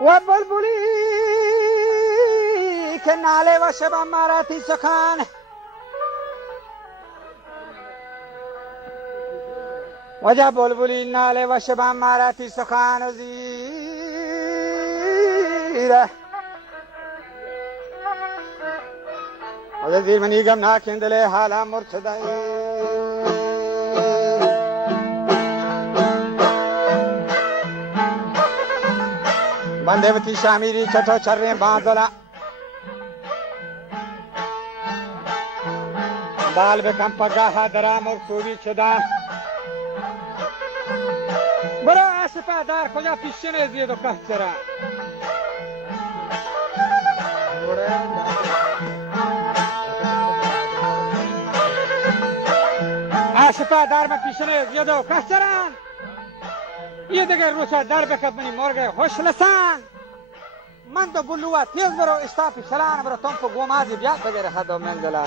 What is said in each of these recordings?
و بلبلی که ناله و شب ماراتی سخن وجه بلبلی ناله و شب ماراتی سخن زیره و زیر منی گم ناکندله حالا مرتدی بنده وتی شامیری چطور چرنے باندلا بال بکم پگاه درام و خوبی چدا برا آسفا دار کجا پیشنه زیاد و که چرا آسفا دار من پیشنه زیاد و که چرا یه دیگر روچا در بکت منی مرگه خوش لسان من تو گلوه تیز برو اشتافی شلان برو تم پو گومازی بیاد بگیر خدو من دلا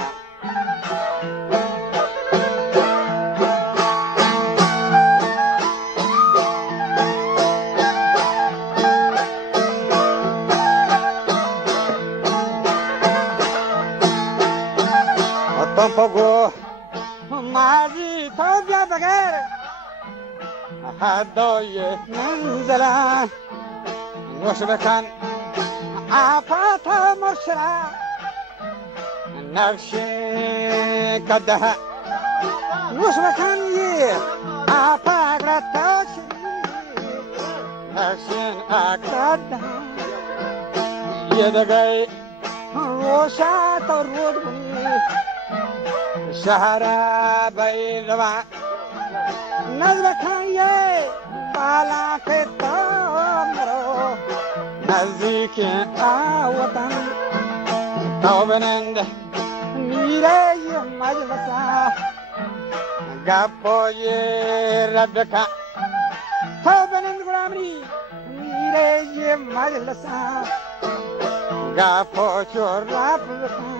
تم پو گو مازی تو بیاد بگیر هدای منزلان وش بکن آفات مرسلا نقش قده وش بکن یه آفاق رتاش نقش قده یه دگه روشات و رود بنی شهر بیروا نظر کن یه بالا که تامرو نزدیک آوطن تو بنند میره مجلسا گپای ربکا تو بنند گرامری میره مجلسا گپای ربکا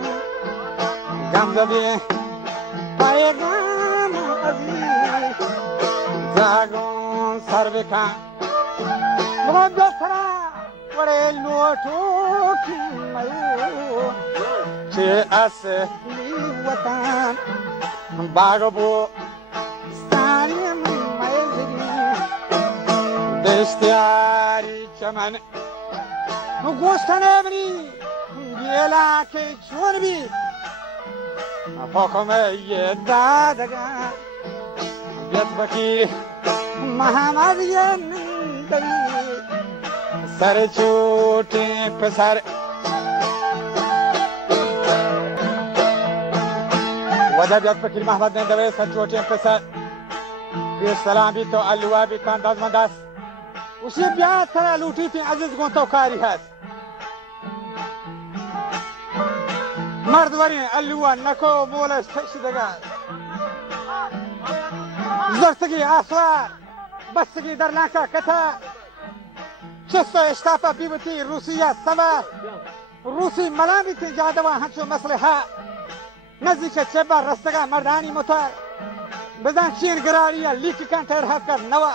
گمزدی پیغام عزیز زاگون سر بکا مگم دوسترا وڑے لوٹو کی مرو چه اصلی وطن باغبو ستانی میزگی دشتیاری چمن گوستن بری گیلا که چون بی حکم یه دادگان بیت بکی محمد یه نندوی سر چوٹی پسر وجہ بیت بکی محمد نندوی سر چوٹی پسر پیر سلام بھی تو اللوہ بھی کانداز منداز اسی بیات ترہ لوٹی تھی عزیز گونتو کاری ہے مرد ورین اللوہ نکو مولش تشدگار زرتگی آسوار بستگی در لانکا کتا چستو اشتافا بیبتی روسیه سوا روسی ملامیتی جادوا هنچو مسلحه نزدیک چبا رستگا مردانی متر بزن چین گراریه لیکی کن ترحف کر نوا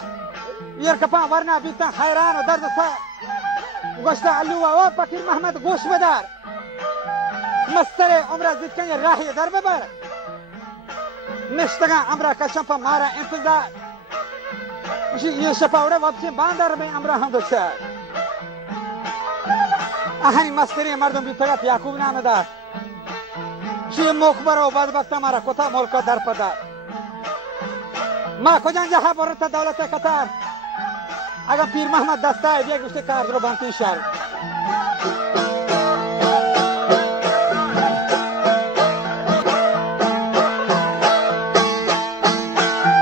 یرکپان ورنا بیتن حیران و درد سر گوشت علوه و بکیر محمد گوش بدار مستر عمره زید کن یه راهی در ببر نشتگا عمره کشم پا مارا انتظار یه شپاوره واپسی باندار به امرا هم دکتر اهنی مستری مردم بیتگت یعقوب نام دار چی مخبر و بدبخت مرا کتا ملکا در پدر ما کجا جها برتا دولت قطر اگر پیر محمد دسته بیه گوشته کار رو بانتین شهر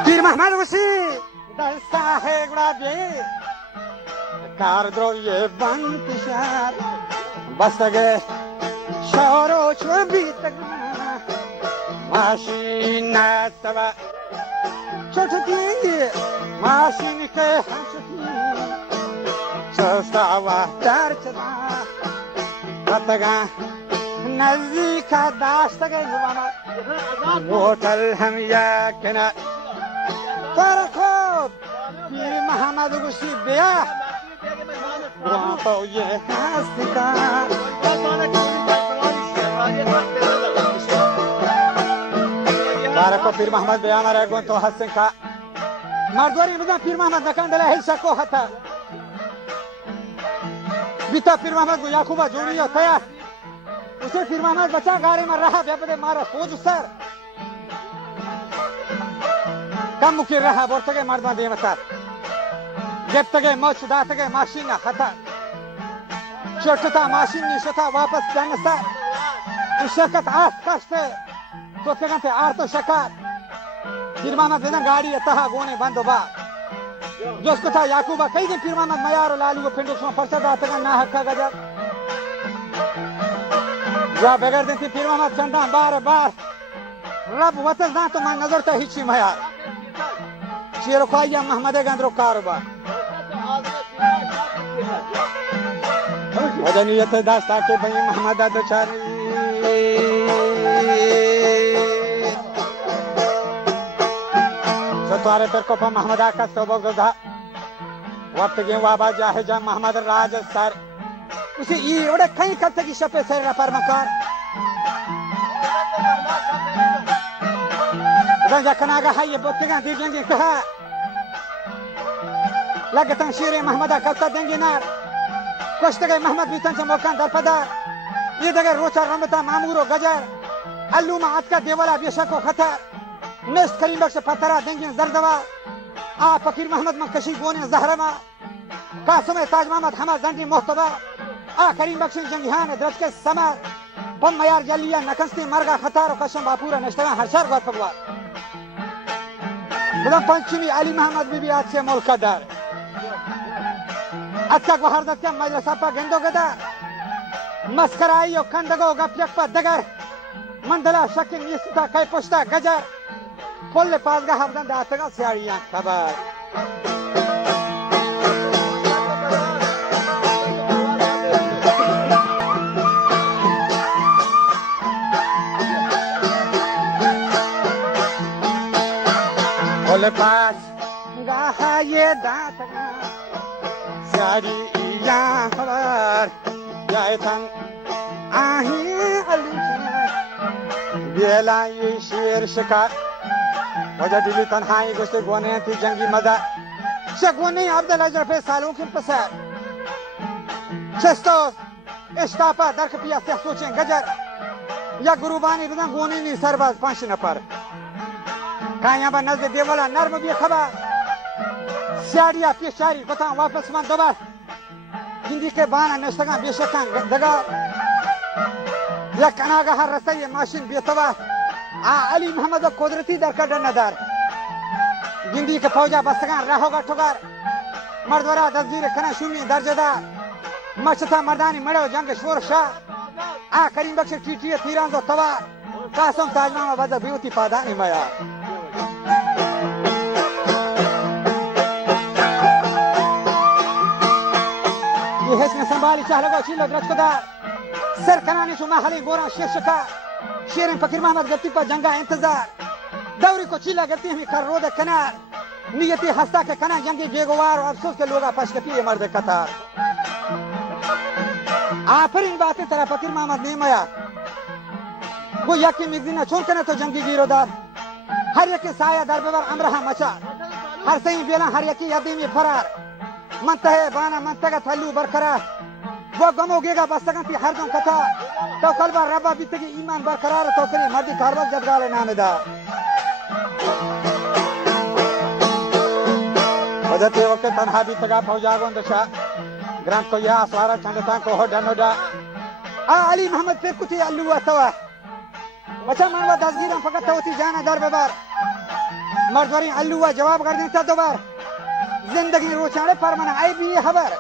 پیر محمد وسی دسته گوڑا بیه کار دروی بانتین شهر بستگه شهرو چو بیتگه ماشین نستوه چوتتی ماشین که همشتی چستاوه در چدا رتگه نزدیک داشتگه زبانه هوتل هم یکنه فرخوب پیر محمد گوشی بیا वहाँ पर ये हंसका बारह को पीर मोहम्मद बयान रह गो तो हंस का मर्दवारी में पीर मोहम्मद नकान डला है शको हता बीता पीर मोहम्मद को याकूबा जोड़ी होता है उसे पीर मोहम्मद बचा गाड़ी में रहा बेपदे मारा सोच सर कम मुकिर रहा बोलते के मर्दवा दे मत जब तक मौज दात के माशीन खता चोटता माशीन निशता वापस जाने सा शकत आस कष्ट तो कहते आर तो शकार पीर मोहम्मद बिना गाड़ी तहा गोने बंद बा जोस्को था याकूबा कई दिन पीर मोहम्मद मयार और लालू को पिंडो सो फरसा दात का ना हक्का गजा जा बगैर दिन पीर मोहम्मद चंदा बार बार रब वतन ना तो मैं नजर तो हिची मयार शेर को या मोहम्मद गंदरो कारोबा वजनियत दास्ता के भाई मोहम्मद दोचारी सतवारे पर को मोहम्मद का सोबो गधा वक्त के वाबा जाहे जा मोहम्मद राज सर उसे ये ओडे कहीं करते की शपे सर पर मकार रजा कनागा है ये बोते का देंगे कहा लगता शेर मोहम्मद का देंगे ना कुछ तक मोहम्मद बीतन से मौका दरपदार ये जगह रोचा रमता मामूरो गजर अल्लू में आज का देवला बेशक को खतर नेस्ट करीम बख्श पत्थरा देंगे जरदवा आ फकीर मोहम्मद में कशी गोने जहरमा कासम ताज मोहम्मद हमा जंडी मोहतबा आ करीम बख्श जंगिहान दरज के समा बम मयार जलिया नकस्ती मरगा खतार और कसम बापूरा नष्टगा हरशर गौर फगवा बुलम पंचमी अली मोहम्मद बीबी आज से मुल्क दर अच्छा को हर दत्या मजलसा पा गेंदो गदा मस्कराई और कंदगो गपयक पा दगर मंडला शकिन निस्ता कई पुष्टा गजर कोल्ले पासगा हवदन दातगा सियाड़ियां खबर कोल्ले पास गाहा ये दातगा सियाड़ियां खबर जाए तंग आही अली बेला ये शेर शिकार वजह दिली तन्हाई गुस्से गोने थी जंगी मदा शगुने अब्दुल अजर पे सालों के पसार चस्तो इस्तापा दरक पिया से सोचें गजर या गुरुबानी बिना गोने नहीं सरबाज पांच न पर काया बा नजर देवला नर्म भी खबर सियाड़िया पेशारी बता वापस मन दबा हिंदी के बाना नस्तगा बेशकान दगा या कनागा हर रस्ता ये माशिन बेतवा आ अली मोहम्मद कुदरती दरकड नदार गिंदी के फौजा बसगा रहोगा ठोगर मर्दवरा दजीर खना शुमी दर्जदार मचता मर्दानी मड़ो जंग शोर शाह आ करीम बख्श टीटी तीरांगो तवा कासम ताजमा बद बिउती पादानी मया ये है इसमें संभाली चाहलगा चिल्लो द्रचकदार सर कनाने शुमा हली गोरा शीर्षका शेर फकीर मोहम्मद गति पर जंगा इंतजार दौरी को चिल्ला गति हमें कर रोद कनार नियति हस्ता के कना जंगी बेगवार और अफसोस के लोगा पशकती मर्द कतार आफरीन बातें तरह फकीर मोहम्मद ने मया वो यकी मिगदीना छोड़ करने तो जंगी गिरोदार हर यकी साया दरबार अमरहा मचा हर सही बेला हर यकी यदी में फरार मंतहे बाना मंतगा थल्लू बरकरार वो गमोगेगा बस्तगंती हर दम कथा तो कलबा रबा बितगी ईमान बरकरार तो करी मर्दी कारवा जदगाले नामेदा वजते वक्त तन्हा बितगा फौजागों दशा ग्रांट को यह आसवारा चंदता को हो डनोडा आ अली मोहम्मद पे कुछ अल्लू अतवा बचा मानवा दसगीरा फकत होती जाना दर बेबार मर्दवरी अल्लू जवाब कर देता दोबार जिंदगी रोचाने पर मना आई भी खबर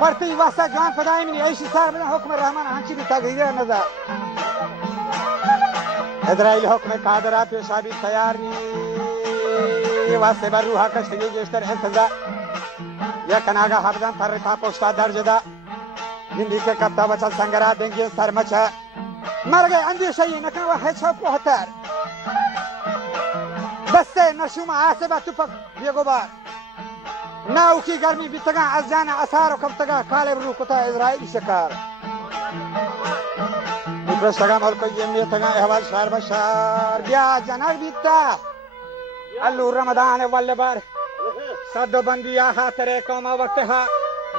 पढ़ती वासा जवान फदाई में ऐसी सार में हुक्म रहमान हांची भी तगीर नजर इजराइल हुक्म कादरा पेशाबी तैयार नहीं वासे बरूहा कश्तगी जेस्टर इंतजार या कनागा हबदन तरता पोस्टा दर्जदा हिंदी के कप्ता बचल संगरा देंगे सरमचा मर गए अंदेशा ये नकवा है सब पहुंचर बस से नशुमा आसे बा तुपक बेगोबार नाव की गर्मी बितगा از جان اثار و کفتگا کالب رو کتا اسرائیل شکار میپرستگا ملکو یمیتگا احوال شهر بشار بیا جنر بیتا الو رمضان ولی بار صد بندی یا خاطر قوم وقت ها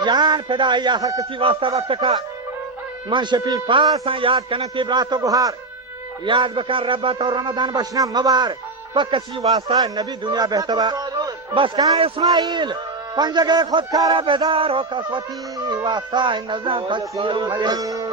جان فدا یا ہر کسی واسطہ وقت کا من شفیع پاس یاد کنتی برات و گہار یاد بکن ربت اور رمضان بشنا مبار پکسی واسطہ نبی دنیا بہتبا بس کہاں اسماعیل پنجگے خود کارا بیدار ہو کسوتی واسطہ نظر تقسیم